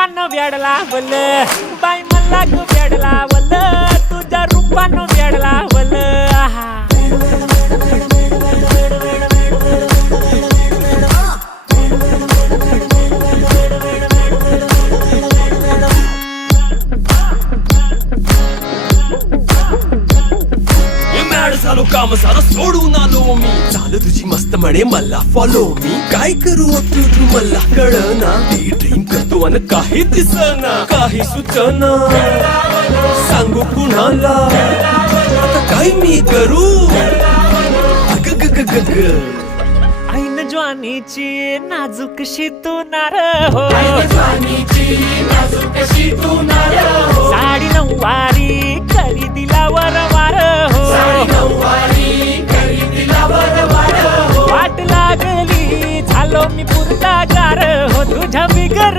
रूपानं वेडला वल बाई मला ग वेडला वल तुझ्या रूपानं वेडला वल आहा झालो काम सारं सोडून आलो मी चाल तुझी मस्त म्हणे मला फॉलो मी काय करू तू मला कळना ती ड्रीम करतो आणि काही दिसना काही सुचना सांगू कुणाला आता काय मी करू अग ग ग ग ग ऐन ज्वानीची नाजूकशी तू नार हो साडी नऊवारी करी दिला वरवार हो वाट लागली झालो मी पुरता गार हो तुझ्या बिगर